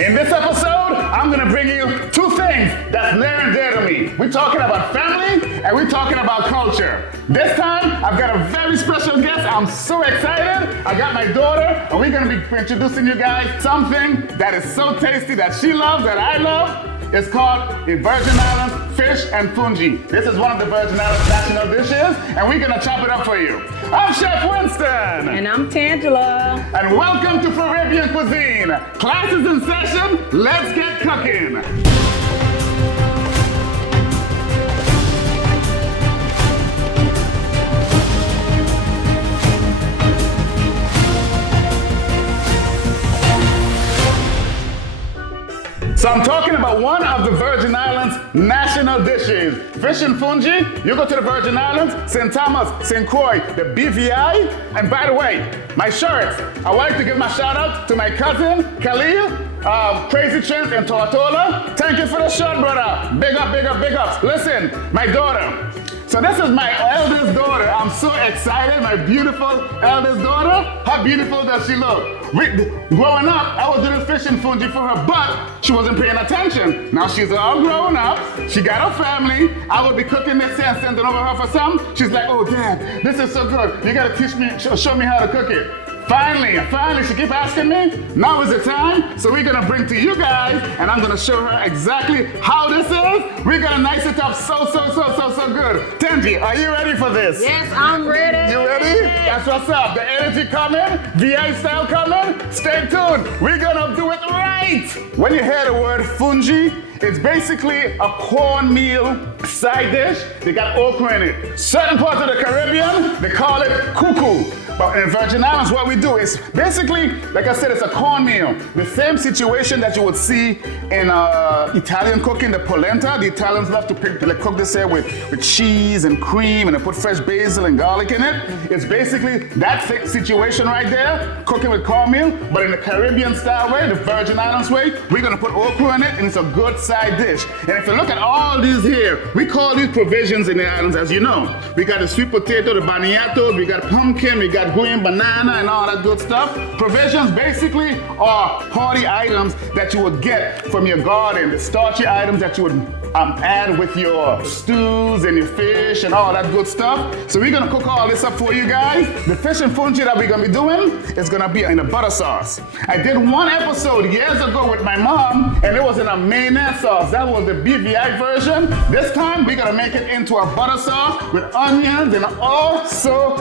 In this episode, I'm gonna bring you two things that's near and dear to me. We're talking about family and we're talking about culture. This time, I've got a very special guest. I'm so excited. I got my daughter and we're gonna be introducing you guys something that is so tasty that she loves, that I love. It's called the Virgin Islands fish and fungi. This is one of the Virgin Islands national dishes and we're gonna chop it up for you. I'm Chef Winston. And I'm Tangela. And welcome to Caribbean Cuisine. Class is in session, let's get cooking. So I'm talking about one of the Virgin Islands national dishes. Fish and fungi, you go to the Virgin Islands, St. Thomas, St. Croix, the BVI. And by the way, my shirts, I would like to give my shout out to my cousin, Khalil, Crazy Trent in Tortola. Thank you for the shirt, brother. Big up, big up, big up. Listen, my daughter. So this is my eldest daughter. I'm so excited, my beautiful eldest daughter. How beautiful does she look? Growing up, I was doing fish and fungi for her, but she wasn't paying attention. Now she's all grown up. She got her family. I would be cooking this and sending over her for some. She's like, oh, Dad, this is so good. You gotta teach me, show me how to cook it. Finally, she keep asking me. Now is the time. So we're gonna bring to you guys, and I'm gonna show her exactly how this is. We're gonna nice it up so good. Tangie, are you ready for this? Yes, I'm ready. You ready? That's what's up. The energy coming, VI style coming. Stay tuned. We're gonna do it right. When you hear the word fungi, it's basically a cornmeal side dish. They got okra in it. Certain parts of the Caribbean, they call it cuckoo. But in Virgin Islands, what we do is basically, like I said, it's a cornmeal. The same situation that you would see in Italian cooking, the polenta. The Italians love to cook this here with cheese and cream, and they put fresh basil and garlic in it. It's basically that situation right there, cooking with cornmeal, but in the Caribbean style way, the Virgin Islands way, we're gonna put okra in it, and it's a good side dish. And if you look at all these here, we call these provisions in the islands, as you know. We got the sweet potato, the boniatos, we got pumpkin, we got green banana and all that good stuff. Provisions basically are hearty items that you would get from your garden, the starchy items that you would add with your stews and your fish and all that good stuff. So we're gonna cook all this up for you guys. The fish and fungi that we're gonna be doing is gonna be in a butter sauce. I did one episode years ago with my mom and it was in a mayonnaise sauce. That was the BVI version. This time we're gonna make it into a butter sauce with onions and all so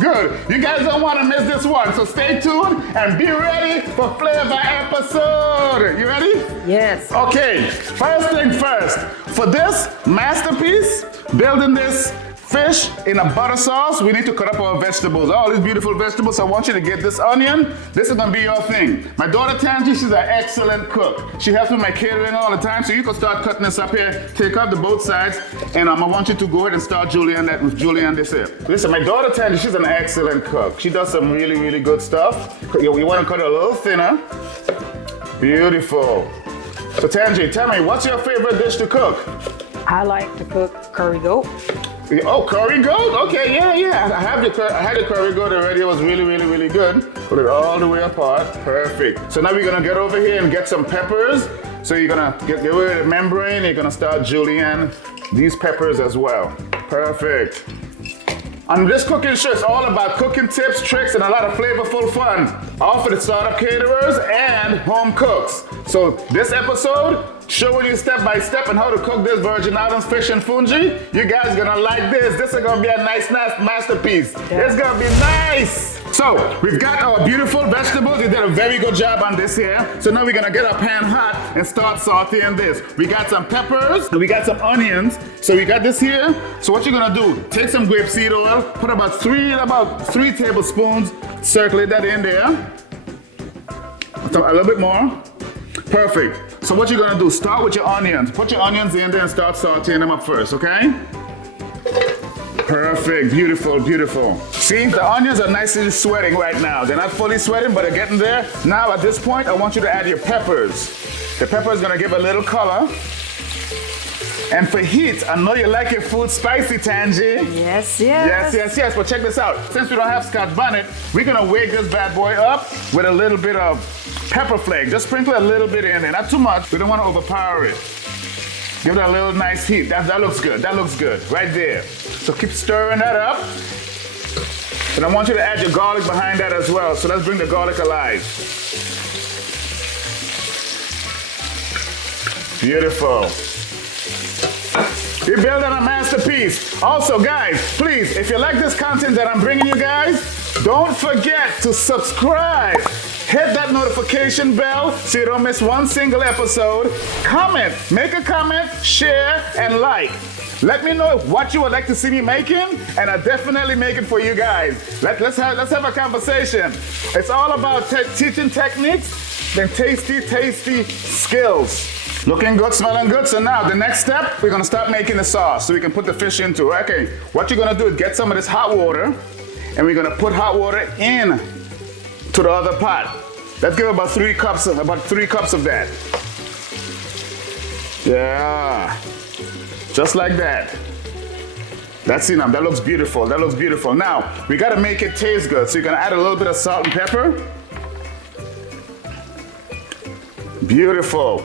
good. You guys don't wanna miss this one, so stay tuned and be ready for flavor episode. You ready? Yes. Okay, first thing first. For this masterpiece, building this fish in a butter sauce, we need to cut up our vegetables. All these beautiful vegetables. I want you to get this onion. This is gonna be your thing. My daughter Tangie, she's an excellent cook. She helps with my catering all the time, so you can start cutting this up here. Take out the both sides, and I want you to go ahead and start julienne this here. Listen, my daughter Tangie, she's an excellent cook. She does some really good stuff. You wanna cut it a little thinner. Beautiful. So Tangie, tell me, what's your favorite dish to cook? I like to cook curry goat. Oh, curry goat? Okay, yeah. I had the curry goat already. It was really good. Put it all the way apart. Perfect. So now we're gonna get over here and get some peppers. So you're gonna get rid of the membrane. You're gonna start julienne these peppers as well. Perfect. On this cooking show, it's all about cooking tips, tricks, and a lot of flavorful fun. All for the startup caterers and home cooks. So this episode, showing you step by step on how to cook this Virgin Islands fish and fungi. You guys are gonna like this. This is gonna be a nice masterpiece. Yeah. It's gonna be nice. So we've got our beautiful vegetables. You did a very good job on this here. So now we're gonna get our pan hot and start sauteing this. We got some peppers and we got some onions. So we got this here. So what you're gonna do, take some grapeseed oil, put about three tablespoons, circulate that in there. A little bit more. Perfect. So what you're gonna do, start with your onions. Put your onions in there and start sauteing them up first, okay? Perfect, beautiful. See, the onions are nicely sweating right now. They're not fully sweating, but they're getting there. Now at this point, I want you to add your peppers. The pepper is gonna give a little color. And for heat, I know you like your food spicy, Tangie. Yes. Yes. But check this out. Since we don't have Scotch bonnet, we're gonna wake this bad boy up with a little bit of pepper flake. Just sprinkle a little bit in there, not too much. We don't want to overpower it. Give it a little nice heat. That looks good. That looks good. Right there. So keep stirring that up. And I want you to add your garlic behind that as well. So let's bring the garlic alive. Beautiful. We're building a masterpiece. Also, guys, please, if you like this content that I'm bringing you guys, don't forget to subscribe. Hit that notification bell so you don't miss one single episode. Comment, make a comment, share, and like. Let me know what you would like to see me making, and I'll definitely make it for you guys. Let's have a conversation. It's all about teaching techniques, then tasty skills. Looking good, smelling good. So now the next step, we're gonna start making the sauce so we can put the fish into it. Okay, what you're gonna do is get some of this hot water, and we're gonna put hot water in to the other pot. Let's give about 3 cups of that. Yeah, just like that. That's enough. That looks beautiful. That looks beautiful. Now we gotta make it taste good. So you're gonna add a little bit of salt and pepper. Beautiful.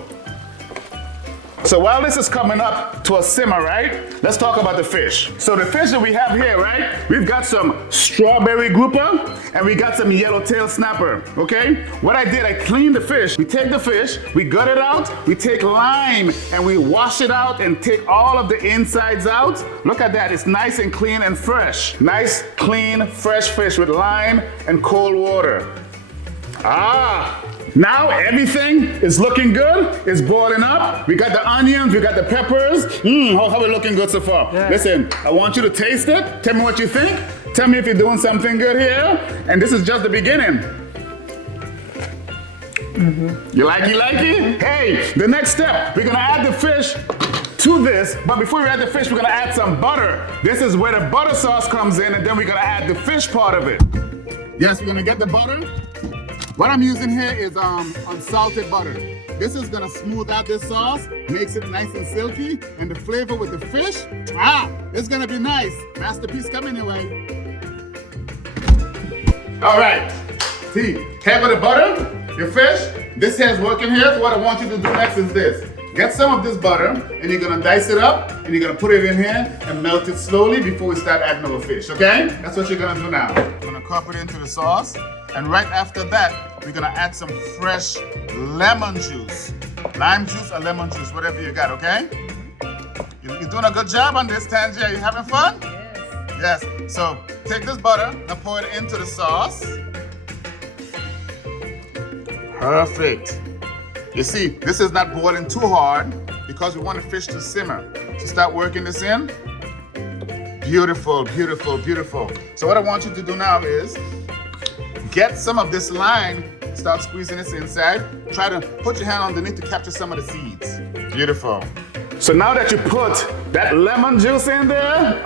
So while this is coming up to a simmer, right? Let's talk about the fish. So the fish that we have here, right? We've got some strawberry grouper and we got some yellowtail snapper, okay? What I did, I cleaned the fish. We take the fish, we gut it out, we take lime and we wash it out and take all of the insides out. Look at that, it's nice and clean and fresh. Nice, clean, fresh fish with lime and cold water. Now everything is looking good. It's boiling up. We got the onions, we got the peppers. How we looking good so far? Yeah. Listen, I want you to taste it. Tell me what you think. Tell me if you're doing something good here. And this is just the beginning. You like it? Hey, the next step, we're gonna add the fish to this, but before we add the fish, we're gonna add some butter. This is where the butter sauce comes in, and then we're gonna add the fish part of it. Yes, we're gonna get the butter. What I'm using here is unsalted butter. This is gonna smooth out this sauce, makes it nice and silky, and the flavor with the fish, it's gonna be nice. Masterpiece coming your way. All right, see, head with the butter, your fish, this here's working here, so what I want you to do next is this. Get some of this butter, and you're gonna dice it up, and you're gonna put it in here and melt it slowly before we start adding our fish, okay? That's what you're gonna do now. I'm gonna cup it into the sauce, and right after that, we're gonna add some fresh lemon juice. Lime juice or lemon juice, whatever you got, okay? You're doing a good job on this, Tangie. Are you having fun? Yes. Yes. So take this butter and pour it into the sauce. Perfect. You see, this is not boiling too hard because we want the fish to simmer. So start working this in. Beautiful, beautiful, beautiful. So what I want you to do now is get some of this lime, start squeezing this inside. Try to put your hand underneath to capture some of the seeds. Beautiful. So now that you put that lemon juice in there,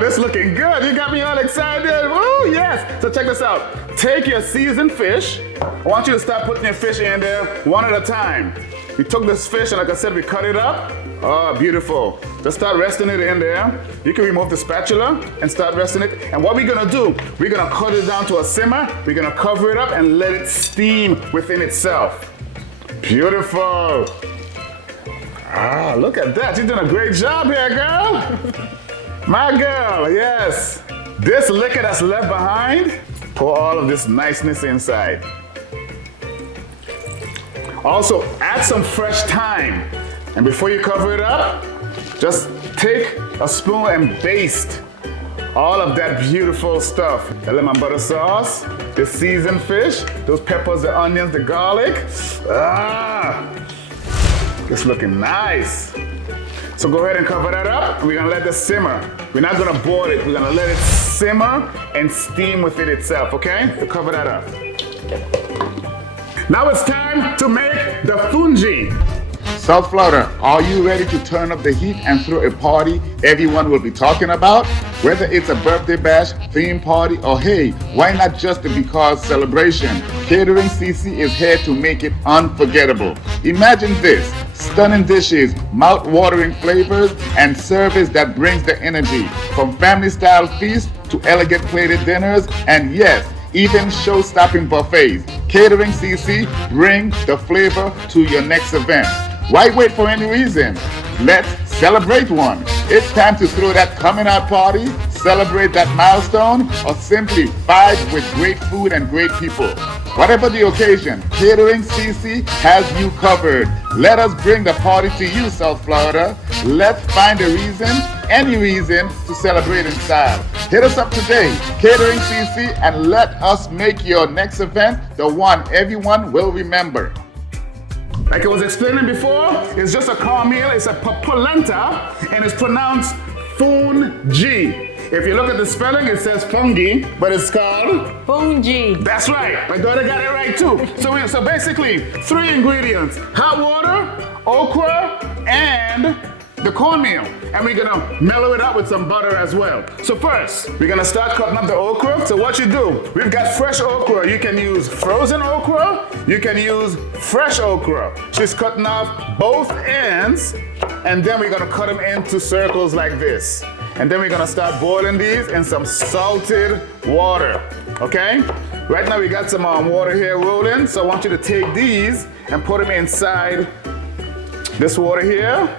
this is looking good. You got me all excited. Woo, yes. So check this out. Take your seasoned fish. I want you to start putting your fish in there one at a time. We took this fish and like I said, we cut it up. Oh, beautiful. Just start resting it in there. You can remove the spatula and start resting it. And what we're gonna do, we're gonna cut it down to a simmer. We're gonna cover it up and let it steam within itself. Beautiful. Look at that. You're doing a great job here, girl. My girl, yes. This liquor that's left behind, pour all of this niceness inside. Also, add some fresh thyme. And before you cover it up, just take a spoon and baste all of that beautiful stuff. The lemon butter sauce, the seasoned fish, those peppers, the onions, the garlic. It's looking nice. So go ahead and cover that up. We're gonna let this simmer. We're not gonna boil it. We're gonna let it simmer and steam with it itself, okay? So cover that up. Now it's time to make the fungi. South Florida, are you ready to turn up the heat and throw a party everyone will be talking about? Whether it's a birthday bash, theme party, or hey, why not just a because celebration? Catering CC is here to make it unforgettable. Imagine this, stunning dishes, mouth-watering flavors, and service that brings the energy. From family-style feasts to elegant plated dinners, and yes, even show-stopping buffets. Catering CC, bring the flavor to your next event. Why wait for any reason? Let's celebrate one. It's time to throw that coming out party, celebrate that milestone, or simply vibe with great food and great people. Whatever the occasion, Catering CC has you covered. Let us bring the party to you, South Florida. Let's find a reason, any reason, to celebrate in style. Hit us up today, Catering CC, and let us make your next event the one everyone will remember. Like I was explaining before, it's just a cornmeal, it's a polenta, and it's pronounced Fungi. If you look at the spelling, it says fungi, but it's called Fungi. That's right. My daughter got it right too. So basically, 3 ingredients: hot water, okra, and the cornmeal. And we're gonna mellow it up with some butter as well. So first, we're gonna start cutting up the okra. So what you do, we've got fresh okra. You can use frozen okra, you can use fresh okra. She's cutting off both ends, and then we're gonna cut them into circles like this. And then we're gonna start boiling these in some salted water, okay? Right now we got some water here rolling, so I want you to take these and put them inside this water here.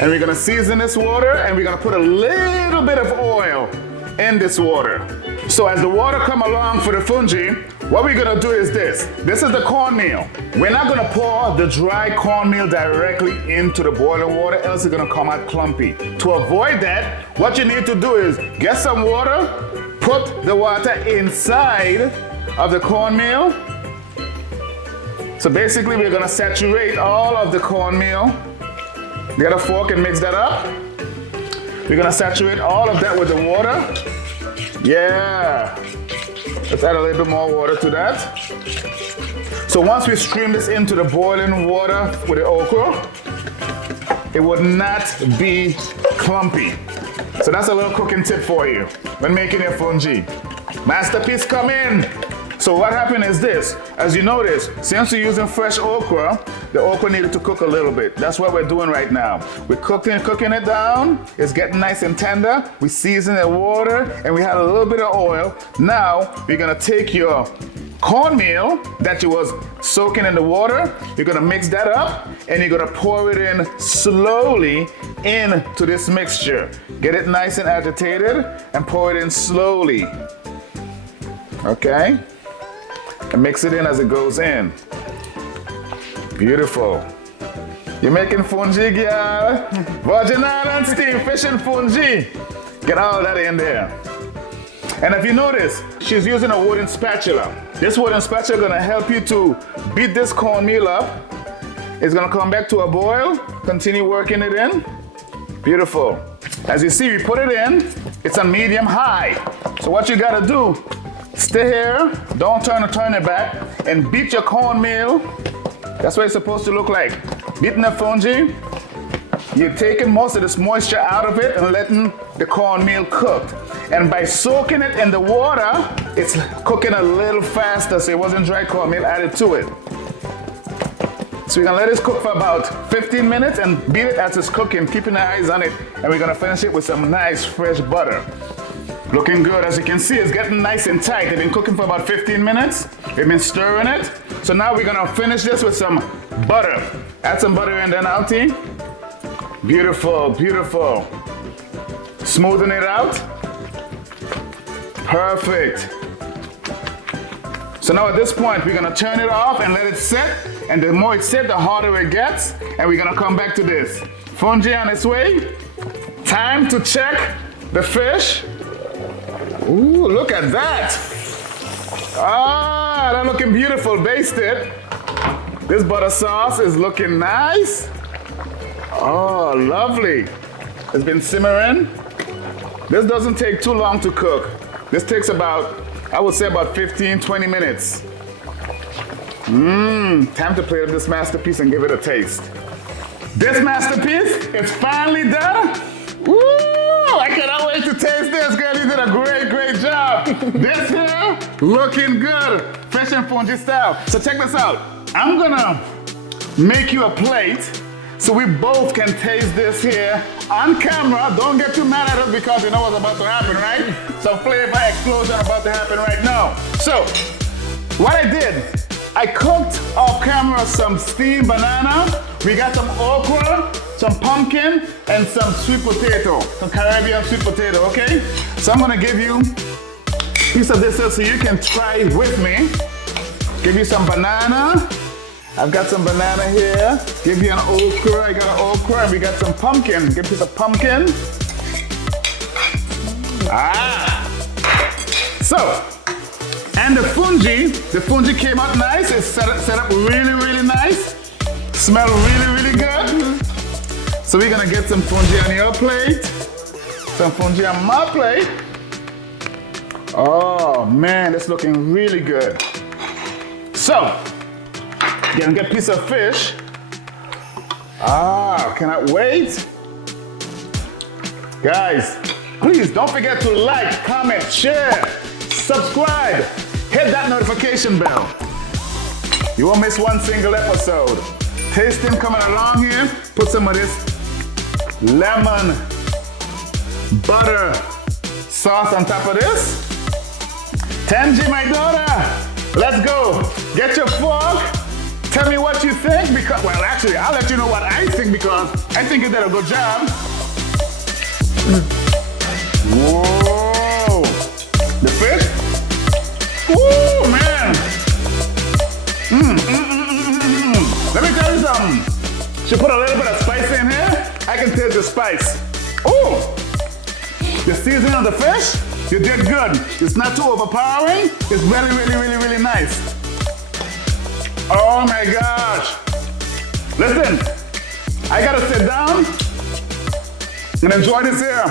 And we're gonna season this water, and we're gonna put a little bit of oil in this water. So as the water come along for the fungi, what we're gonna do is this. This is the cornmeal. We're not gonna pour the dry cornmeal directly into the boiling water, else it's gonna come out clumpy. To avoid that, what you need to do is get some water, put the water inside of the cornmeal. So basically we're gonna saturate all of the cornmeal. Get a fork and mix that up. We're gonna saturate all of that with the water. Yeah. Let's add a little bit more water to that. So once we stream this into the boiling water with the okra, it would not be clumpy. So that's a little cooking tip for you when making your fungi. Masterpiece come in. So what happened is this, as you notice, since we're using fresh okra, the okra needed to cook a little bit. That's what we're doing right now. We're cooking it down, it's getting nice and tender. We season the water, and we had a little bit of oil. Now, we're gonna take your cornmeal that you was soaking in the water, you're gonna mix that up, and you're gonna pour it in slowly into this mixture. Get it nice and agitated, and pour it in slowly. Okay? And mix it in as it goes in. Beautiful. You're making fungi, girl. Virgin Island steam, fish and fungi. Get all that in there. And if you notice, she's using a wooden spatula. This wooden spatula is gonna help you to beat this cornmeal up. It's gonna come back to a boil. Continue working it in. Beautiful. As you see, we put it in. It's a medium high. So what you gotta do, stay here, don't turn it back, and beat your cornmeal. That's what it's supposed to look like. Beating the fungi, you're taking most of this moisture out of it and letting the cornmeal cook. And by soaking it in the water, it's cooking a little faster, so it wasn't dry cornmeal added to it. So we're gonna let this cook for about 15 minutes and beat it as it's cooking, keeping our eyes on it, and we're gonna finish it with some nice fresh butter. Looking good. As you can see, it's getting nice and tight. They've been cooking for about 15 minutes. We've been stirring it. So now we're gonna finish this with some butter. Add some butter in there, Alti. Beautiful, beautiful. Smoothing it out. Perfect. So now at this point, we're gonna turn it off and let it sit. And the more it sits, the harder it gets. And we're gonna come back to this. Fungi on its way. Time to check the fish. Ooh, look at that. Ah, that's looking beautiful, basted. This butter sauce is looking nice. Oh, lovely. It's been simmering. This doesn't take too long to cook. This takes about, I would say about 15, 20 minutes. Time to plate up this masterpiece and give it a taste. This masterpiece is finally done. Woo! I cannot wait to taste this, girl. You did a great, great job. This here, looking good. Fish and fungi style. So check this out. I'm gonna make you a plate so we both can taste this here on camera. Don't get too mad at us because you know what's about to happen, right? Some flavor explosion about to happen right now. So, what I did, I cooked off camera some steamed banana. We got some okra, some pumpkin, and some sweet potato, some Caribbean sweet potato, okay? So I'm gonna give you a piece of this so you can try it with me. Give you some banana. I've got some banana here. Give you an okra. I got an okra, and we got some pumpkin. Give a piece of pumpkin. Ah! So, and the fungi came out nice. It's set up really, really nice. Smell really, really good. So we're gonna get some fungi on your plate. Some fungi on my plate. Oh man, it's looking really good. So, you're gonna get a piece of fish. Ah, cannot wait. Guys, please don't forget to like, comment, share, subscribe, hit that notification bell. You won't miss one single episode. Tasting coming along here. Put some of this lemon butter sauce on top of this. Tangie, my daughter, let's go. Get your fork. Tell me what you think because, well, actually, I'll let you know what I think because I think you did a good job. Whoa. The fish? Woo, man. Let me tell you something. She put a little bit of spice in here. I can taste the spice. Ooh. The seasoning of the fish, you did good. It's not too overpowering. It's really, really, really, really nice. Oh my gosh. Listen, I gotta sit down and enjoy this here.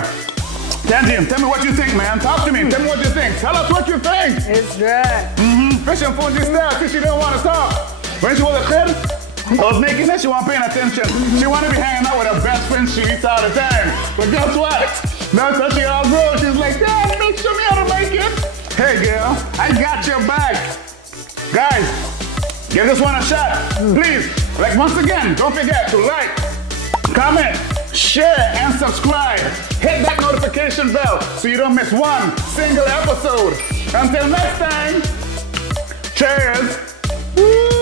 Tangie, tell me what you think, man. Talk to me. Tell me what you think. Tell us what you think. It's good. Fish and fungi style, since she didn't want to talk. When she was a kid, I was making this, she wasn't paying attention. She wanted to be hanging out with her best friend she eats all the time. But guess what? Now that she all grown, she's like, Dad, make show me how to make it. Hey girl, I got your back. Guys, give this one a shot. Please, like once again, don't forget to like, comment, share, and subscribe. Hit that notification bell so you don't miss one single episode. Until next time, cheers. Woo!